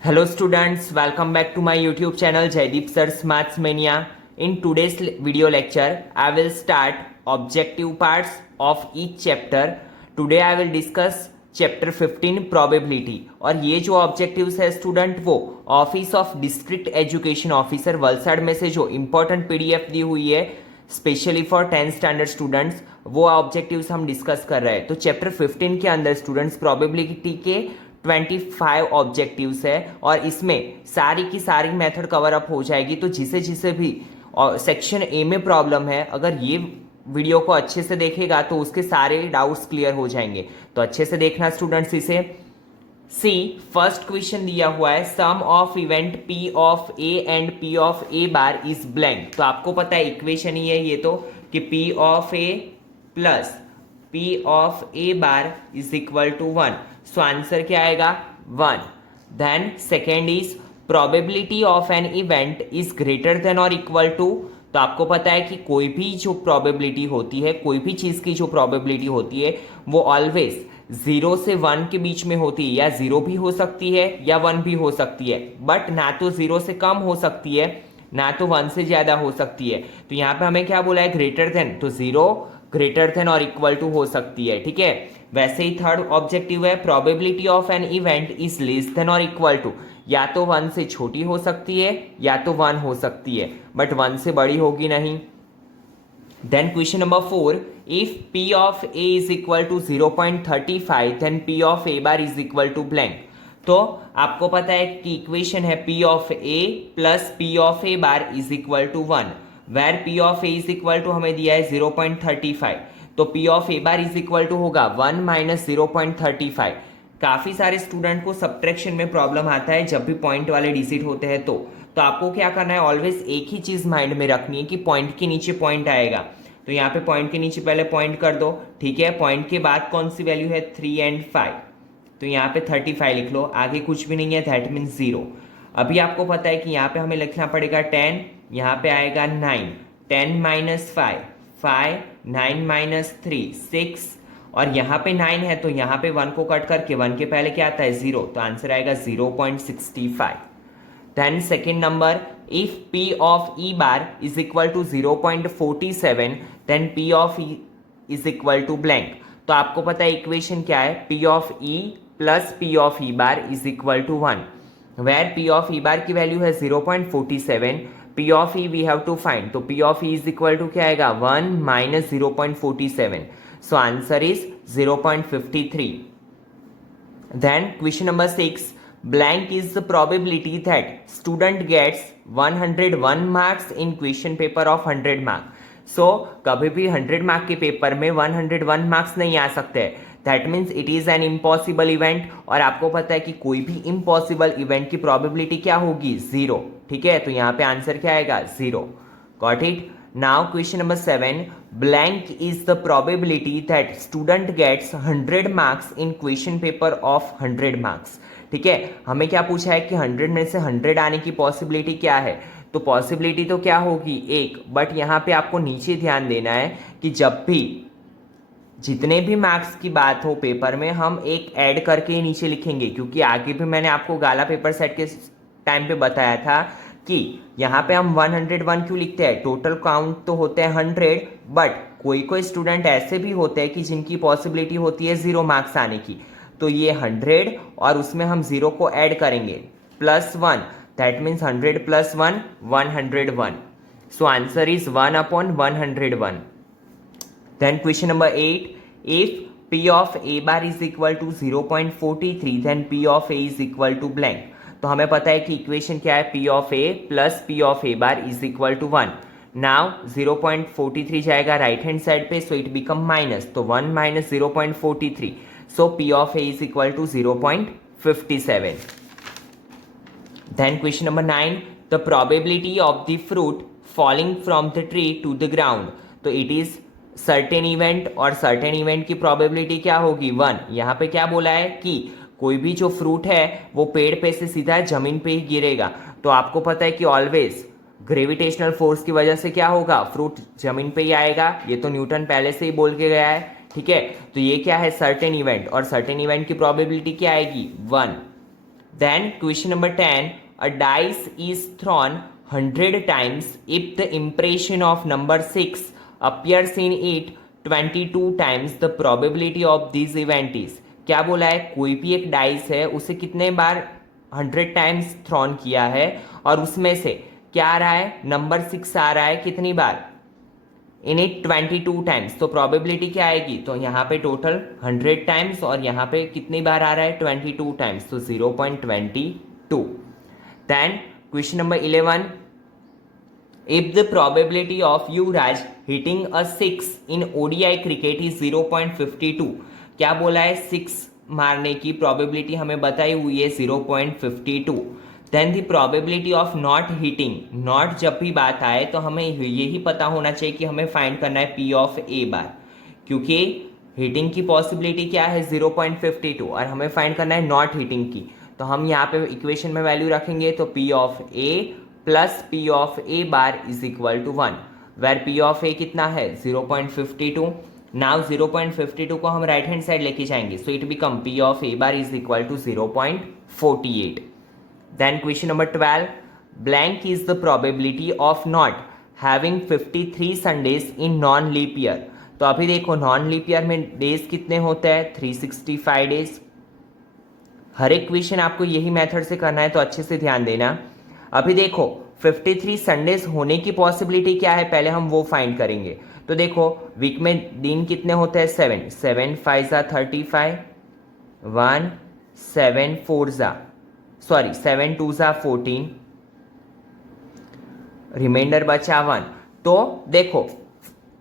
Hello students, welcome back to my YouTube channel Jaideep Sir's Maths Mania. In today's video lecture, I will start objective parts of each chapter. Today I will discuss chapter 15 probability और ये जो objectives है student वो office of district education officer Valsad में से जो important PDF दी हुई है specially for 10th standard students वो ऑब्जेक्टिव्स हम डिस्कस कर रहे हैं। तो चैप्टर 15 के अंदर स्टूडेंट्स प्रोबेबिलिटी के 25 ऑब्जेक्टिव्स है और इसमें सारी की सारी मेथड कवर अप हो जाएगी। तो जिसे जिसे भी सेक्शन ए में प्रॉब्लम है अगर ये वीडियो को अच्छे से देखेगा तो उसके सारे डाउट्स क्लियर हो जाएंगे। तो अच्छे से देखना स्टूडेंट्स इसे। सी फर्स्ट क्वेश्चन दिया हुआ है sum of event P of A and P of A bar is blank. तो आपको पता है इक्वेशन ही है ये तो कि P of A plus P of A bar is equal to 1। So answer क्या आएगा 1। Then second is probability of an event is greater than और इक्वल टू। तो आपको पता है कि कोई भी जो प्रोबेबिलिटी होती है कोई भी चीज की जो प्रोबेबिलिटी होती है वो ऑलवेज 0 से 1 के बीच में होती है, या 0 भी हो सकती है या 1 भी हो सकती है, बट ना तो 0 से कम हो सकती है ना तो 1 से ज्यादा हो सकती है। तो यहाँ पे हमें क्या बोला है ग्रेटर देन, तो 0 ग्रेटर देन और इक्वल टू हो सकती है। ठीक है, वैसे ही थर्ड ऑब्जेक्टिव है probability of an event is less than और इक्वल टू। या तो 1 से छोटी हो सकती है या तो 1 हो सकती है, बट 1 से बड़ी होगी नहीं। Then question number 4, if p of a is equal to 0.35 then p of a bar is equal to blank. तो आपको पता है कि इक्वेशन है p of a plus p of a bar is equal to 1, where p of a is equal to हमें दिया है 0.35। तो p of a bar is equal to होगा 1 माइनस 0.35। काफी सारे स्टूडेंट को सब्ट्रैक्शन में प्रॉब्लम आता है जब भी पॉइंट वाले डिजिट होते हैं। तो आपको क्या करना है ऑलवेज एक ही चीज माइंड में रखनी है कि पॉइंट के नीचे पॉइंट आएगा। तो यहाँ पे पॉइंट के नीचे पहले पॉइंट कर दो। ठीक है, पॉइंट के बाद कौन सी वैल्यू है 3 एंड 5, तो यहाँ पे 35 लिख लो, आगे कुछ भी नहीं है, दैट मीन्स 0। अभी आपको पता है कि यहाँ पे हमें लिखना पड़ेगा 10, यहाँ पे आएगा 9, 10 माइनस 5, 5, 9 माइनस 3, 6, और यहाँ पे 9 है तो यहाँ पे 1 को कट करके 1 के पहले क्या आता है 0, तो आंसर आएगा 0.65। Then second number, if p of e bar is equal to 0.47 then p of e is equal to blank. तो आपको पता है इक्वेशन क्या है p of e plus p of e bar is equal to 1, where p of e bar की value है 0.47, p of e we have to find. तो p of e is equal to क्या आएगा 1 minus 0.47, so answer is 0.53। Then question number 6, blank is the probability that student gets 101 marks in question paper of 100 mark। so कभी भी 100 mark के paper में 101 marks नहीं आ सकते, that means it is an impossible event. और आपको पता है कि कोई भी इम्पॉसिबल इवेंट की प्रोबेबिलिटी क्या होगी 0। ठीक है, तो यहाँ पे आंसर क्या आएगा 0। Got it. Now question number 7, blank is the probability that student gets 100 marks in question paper of 100 marks। ठीक है, हमें क्या पूछा है कि 100 में से 100 आने की पॉसिबिलिटी क्या है, तो पॉसिबिलिटी तो क्या होगी 1, बट यहाँ पे आपको नीचे ध्यान देना है कि जब भी जितने भी मार्क्स की बात हो पेपर में हम एक ऐड करके ही नीचे लिखेंगे, क्योंकि आगे भी मैंने आपको गाला पेपर सेट के टाइम पे बताया था कि यहाँ पे हम 101 क्यों लिखते हैं, टोटल काउंट तो होते हैं 100, बट कोई कोई स्टूडेंट ऐसे भी होते हैं कि जिनकी पॉसिबिलिटी होती है 0 मार्क्स आने की। तो ये 100 और उसमें हम 0 को ऐड करेंगे plus 1, that means 100 plus 1 101। So answer is 1/101। Then question number 8, if p of a bar is equal to 0.43 then p of a is equal to blank. तो हमें पता है कि इक्वेशन क्या है p of a plus p of a bar is equal to 1। Now 0.43 जाएगा right hand side पे, सो it become minus, तो 1 minus 0.43, so p of a is equal to 0.57। then question number 9, the probability of the fruit falling from the tree to the ground। तो it is certain event और certain event की probability क्या होगी 1। यहाँ पे क्या बोला है कि कोई भी जो फ्रूट है वो पेड़ पे से सीधा जमीन पे ही गिरेगा। तो आपको पता है कि ऑलवेज ग्रेविटेशनल फोर्स की वजह से क्या होगा फ्रूट जमीन पे ही आएगा, ये तो न्यूटन पहले से ही बोल के गया है। ठीक है, तो ये क्या है सर्टेन इवेंट, और सर्टेन इवेंट की प्रोबेबिलिटी क्या आएगी 1। Then question number 10, a dice is thrown 100 times if the impression of number 6 appears in it 22 times, the probability of this event is। क्या बोला है, कोई भी एक डाइस है उसे कितने बार 100 टाइम्स थ्रोन किया है और उसमें से क्या आ रहा है, नंबर 6 आ रहा है कितनी बार, इन इट 22 टाइम्स। तो प्रोबेबिलिटी क्या आएगी, तो यहाँ पे टोटल 100 टाइम्स और यहाँ पे कितनी बार आ रहा है 22 टाइम्स, तो 0.22। Then question number 11, if the probability of Yuvraj hitting a 6 in ODI cricket is 0.52। क्या बोला है, 6 मारने की प्रोबेबिलिटी हमें बताई हुई है 0.52। Then the probability of not hitting, not जब भी बात आए तो हमें यही पता होना चाहिए कि हमें फाइंड करना है पी ऑफ ए बार, क्योंकि हिटिंग की पॉसिबिलिटी क्या है 0.52 और हमें फाइंड करना है नॉट हिटिंग की। तो हम यहाँ पे इक्वेशन में वैल्यू रखेंगे, तो P of A plus P of A bar is equal to 1, where P of A कितना है 0.52। नाउ 0.52 को हम राइट हैंड साइड लेके जाएंगे, so it become P of A bar is equal to 0.48। Then question number 12, blank is the probability of not having 53 Sundays in non-leap year। तो अभी देखो non leap year में days कितने होते हैं 365 days. हर एक क्वेश्चन आपको यही मेथड से करना है, तो अच्छे से ध्यान देना। अभी देखो 53 संडेज होने की पॉसिबिलिटी क्या है, पहले हम वो फाइंड करेंगे। तो देखो वीक में दिन कितने होते हैं 7, 7 5 जा 35, 1 7 4 जा 7 2 जा 14, रिमाइंडर बचा 1। तो देखो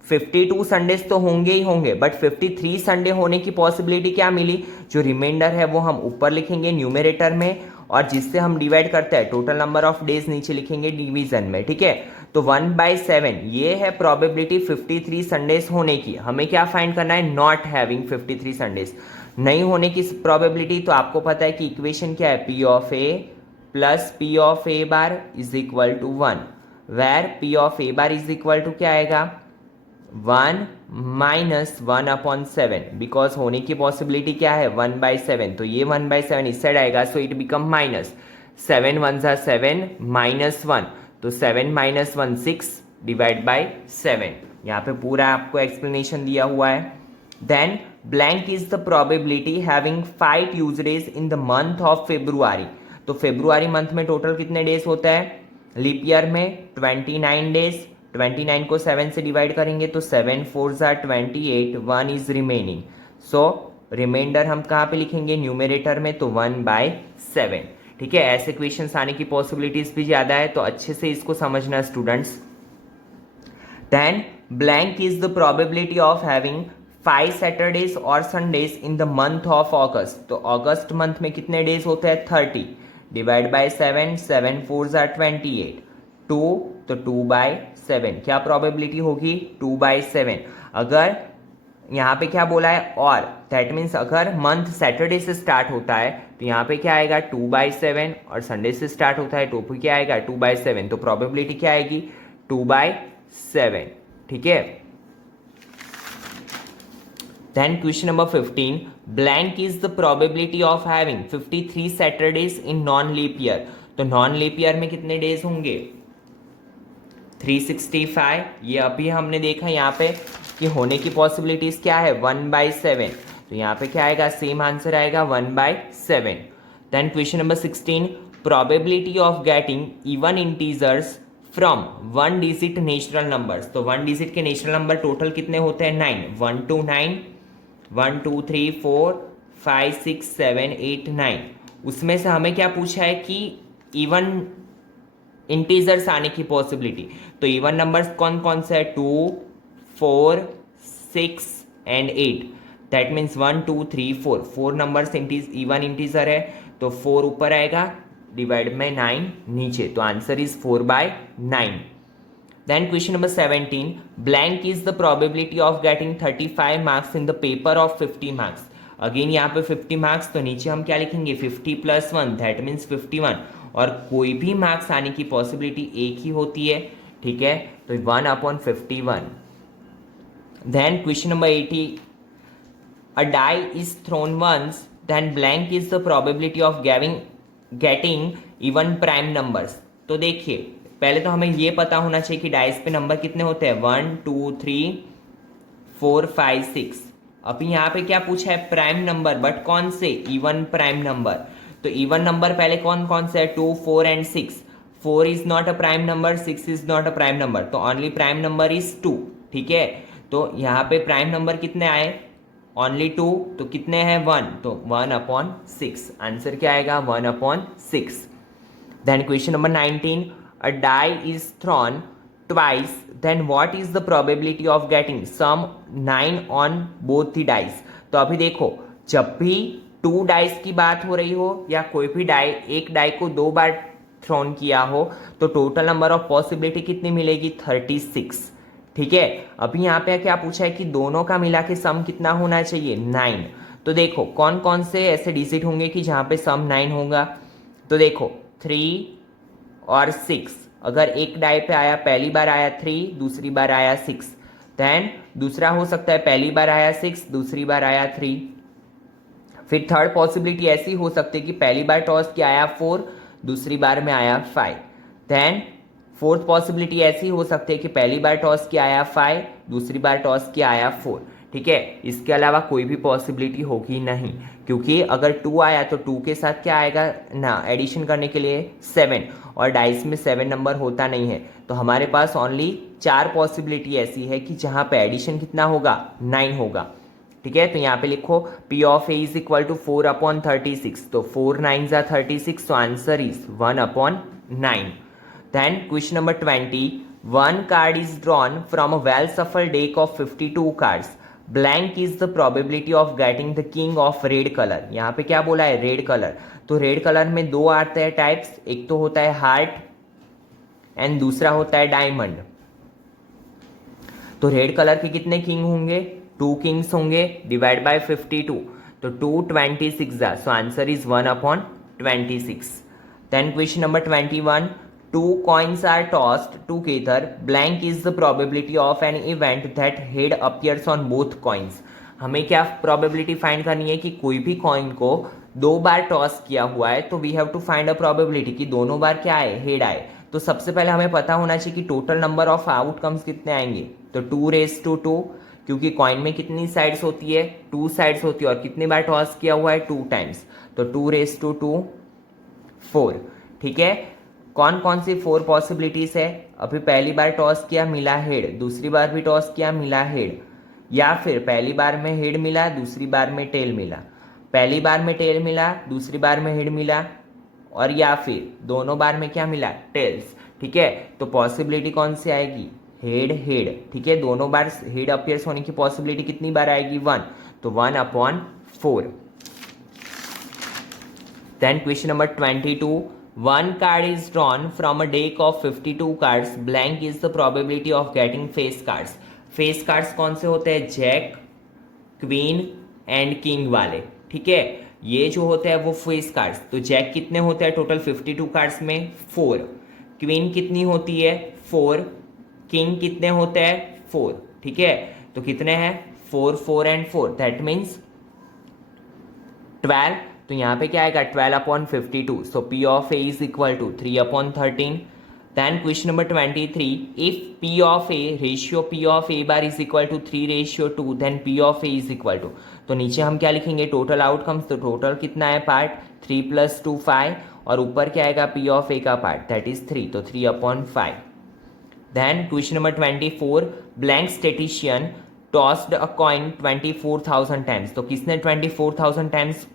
52 संडेज तो होंगे ही होंगे, बट 53 संडे होने की पॉसिबिलिटी क्या मिली, जो रिमाइंडर है वो हम ऊपर लिखेंगे न्यूमरेटर में, और जिससे हम डिवाइड करते हैं टोटल नंबर ऑफ डेज नीचे लिखेंगे डिवीजन में, ठीक है। तो 1/7 ये है प्रोबेबिलिटी 53 संडेज होने की। हमें क्या फाइंड करना है, नॉट हैविंग 53 संडेज, नहीं होने की प्रोबेबिलिटी। तो आपको पता है कि इक्वेशन क्या है, P of A plus P of A bar is equal to 1, where P of A bar is equal to क्या आएगा 1 माइनस 1/7, बिकॉज होने की पॉसिबिलिटी क्या है 1/7, तो ये 1/7 इस साइड आएगा, सो इट बिकम माइनस 7 1 जा 7 माइनस 1, तो 7 माइनस 1 6 डिवाइड बाई 7। यहाँ पे पूरा आपको एक्सप्लेनेशन दिया हुआ है। Then blank is the probability having 5 Tuesdays in the month of February. तो फेब्रुआरी मंथ में टोटल कितने डेज होता है, लीप ईयर में 29 डेज। 29 को 7 से डिवाइड करेंगे तो 7 4 जा 28, 1 इज रिमेनिंग। सो रिमाइंडर हम कहाँ पे लिखेंगे, न्यूमरेटर में, तो 1/7, ठीक है। ऐसे क्वेश्चंस आने की पॉसिबिलिटीज भी ज्यादा है, तो अच्छे से इसको समझना students. Then blank is the probability of having 5 Saturdays और Sundays in the month of August. तो अगस्त मंथ में कितने डेज होते हैं 30, डिवाइड बाय 7, 7 4 जा 28, 2 तो 2/7, क्या प्रोबेबिलिटी होगी 2/7। अगर यहाँ पे क्या बोला है और, दैट मीन्स अगर मंथ सैटरडे से स्टार्ट होता है तो यहाँ पे क्या आएगा 2/7, और संडे से स्टार्ट होता है तो फिर क्या आएगा 2/7, तो प्रोबेबिलिटी क्या आएगी 2/7, ठीक है। Then question number 15, blank is the probability of having 53 Saturdays in non-leap year। तो non-leap year में कितने डेज होंगे 365। ये अभी हमने देखा यहाँ पे कि होने की पॉसिबिलिटीज क्या है 1/7, तो यहाँ पे क्या आएगा, सेम आंसर आएगा 1/7। Then question number 16, probability of getting even integers from 1 digit natural numbers. तो 1 डिजिट के नेचुरल नंबर टोटल कितने होते हैं 9, 1 to 9, 1 2 3 4 5 6 7 8 9। उसमें से हमें क्या पूछा है कि इवन इंटीजर्स आने की पॉसिबिलिटी। तो इवन नंबर्स कौन कौन से है 2 4 6 and 8, that means 1 2 3 4, 4 numbers even integer है, तो 4 ऊपर आएगा डिवाइड में 9 नीचे, तो answer is 4/9। Then question number 17, blank is the probability of getting 35 marks in the paper of 50 marks। Again यहाँ पे 50 मार्क्स, तो नीचे हम क्या लिखेंगे 50 + 1, दैट मीन्स 51, और कोई भी मार्क्स आने की पॉसिबिलिटी एक ही होती है, ठीक है, तो 1/51। Then question number 80, a die is thrown once, then blank is the probability of getting even prime numbers. तो देखिए पहले तो हमें ये पता होना चाहिए कि डाइस पे नंबर कितने होते हैं, 1 2 3 4 5 6। अभी यहाँ पे क्या पूछा है, प्राइम नंबर, बट कौन से, इवन प्राइम नंबर। तो इवन नंबर पहले कौन कौन से है, 2 4 and 6। 4 is not a prime number, 6 is not a prime number, तो ओनली प्राइम नंबर इज 2। ठीक है, तो यहाँ पे प्राइम नंबर कितने आए, ओनली 2, तो कितने हैं 1, तो 1/6। आंसर क्या आएगा, 1/6। Then question number 19, a die is thrown twice, then what is the probability of getting sum 9 on both the dice। तो अभी देखो, जब भी 2 डाइस की बात हो रही हो या कोई भी डाई, एक डाई को 2 बार थ्रोन किया हो, तो टोटल नंबर ऑफ पॉसिबिलिटी कितनी मिलेगी, 36। ठीक है, अभी यहाँ पे क्या पूछा है कि दोनों का मिला के सम कितना होना चाहिए, 9। तो देखो कौन कौन से ऐसे डिजिट होंगे कि जहाँ पे सम 9 होगा। तो देखो 3 और 6, अगर एक डाई पे आया, पहली बार आया 3, दूसरी बार आया 6, देन दूसरा हो सकता है पहली बार आया 6, दूसरी बार आया 3। फिर थर्ड पॉसिबिलिटी ऐसी हो सकती है कि पहली बार टॉस किया आया 4, दूसरी बार में आया 5। देन फोर्थ पॉसिबिलिटी ऐसी हो सकती है कि पहली बार टॉस किया आया 5, दूसरी बार टॉस किया आया 4। ठीक है, इसके अलावा कोई भी पॉसिबिलिटी होगी नहीं, क्योंकि अगर 2 आया तो 2 के साथ क्या आएगा ना, एडिशन करने के लिए 7, और डाइस में 7 नंबर होता नहीं है। तो हमारे पास ओनली 4 पॉसिबिलिटी ऐसी है कि जहां पे एडिशन कितना होगा, 9 होगा। ठीक है, तो यहाँ पे लिखो P of A is equal to 4/36, तो 4 9 जा 36, तो answer is 1/9। Then question number 20, one card is drawn from a well shuffled deck of 52 cards. Blank is the probability of getting the king of red color। यहाँ पे क्या बोला है, red colour. तो red colour में 2 आते हैं types, एक तो होता है हार्ट एंड दूसरा होता है डायमंड। तो रेड कलर के कितने किंग होंगे, 2 किंग्स होंगे, डिवाइड बाय 52, तो 2 26 जा, so answer is 1/26। Then question number 21, 2 coins are tossed together, blank is the probability of an event that head appears on both coins। हमें क्या प्रोबेबिलिटी फाइंड करनी है कि कोई भी कॉइन को 2 बार टॉस किया हुआ है, तो we have to find a probability कि दोनों बार क्या आए, हेड आए। तो सबसे पहले हमें पता होना चाहिए कि टोटल नंबर ऑफ आउटकम्स कितने आएंगे, तो 2 क्योंकि कॉइन में कितनी साइड्स होती है, 2 साइड्स होती है, और कितनी बार टॉस किया हुआ है, 2 टाइम्स, तो 2 4। ठीक है, कौन कौन सी 4 पॉसिबिलिटीज है, अभी पहली बार टॉस किया मिला हेड, दूसरी बार भी टॉस किया मिला हेड, या फिर पहली बार में हेड मिला, दूसरी बार में टेल मिला, पहली बार में टेल मिला, दूसरी बार में हेड मिला, और या फिर दोनों बार में क्या मिला, टेल्स। ठीक है, तो पॉसिबिलिटी कौन सी आएगी, हेड हेड। ठीक है, दोनों बार हेड अपीयर्स होने की पॉसिबिलिटी कितनी बार आएगी, 1, तो 1/4। Then question number 22, one card is drawn from a deck of 52 cards, blank is the probability of getting face cards। face cards कौन से होते हैं, जैक, क्वीन एंड किंग वाले। ठीक है, ये जो होते हैं वो फेस कार्ड्स। तो जैक कितने होते हैं टोटल 52 कार्ड्स में, 4। क्वीन कितनी होती है, 4। किंग कितने होते हैं, 4। ठीक है, तो कितने हैं, 4 4 एंड 4, दैट मीन्स 12। तो यहाँ पे क्या आएगा, 12/52, so P of A is equal to 3/13। Then question number 23, if P of A ratio P of A bar is equal to 3:2, then P of A is equal to, तो नीचे हम क्या लिखेंगे, टोटल आउटकम्स। तो total कितना है part, 3 + 2 5, और ऊपर क्या आएगा P ऑफ A का पार्ट, दैट इज 3, तो 3/5। Then question number 24, blank statistician tossed a coin 24,000 times. तो किसने 24,000 टाइम्स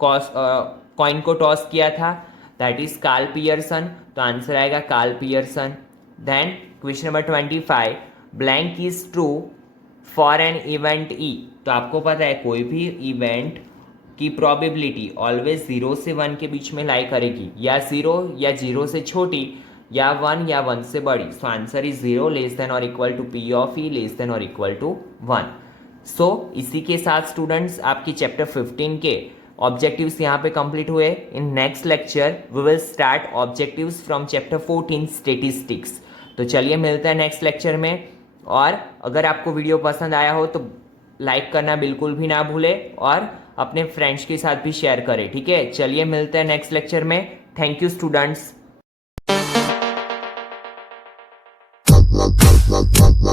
कॉइन को टॉस किया था, दैट इज कार्ल पियर्सन, तो आंसर आएगा Karl Pearson. Then question number 25, blank is true for an event E. तो आपको पता है कोई भी इवेंट की प्रोबेबिलिटी ऑलवेज 0 से 1 के बीच में लाई करेगी, या 0 या 0 से छोटी, या 1 या 1 से बड़ी। So answer is 0 less than और equal to P of E less than और इक्वल टू 1। सो इसी के साथ स्टूडेंट्स आपकी चैप्टर 15 के ऑब्जेक्टिव्स यहाँ पे कंप्लीट हुए। In next lecture we will start objectives from chapter 14 statistics. तो चलिए मिलते हैं नेक्स्ट लेक्चर में, और अगर आपको वीडियो पसंद आया हो तो लाइक करना बिल्कुल भी ना भूले, और अपने फ्रेंड्स के साथ भी शेयर करें, ठीक है। चलिए मिलते हैं नेक्स्ट लेक्चर में। Thank you students.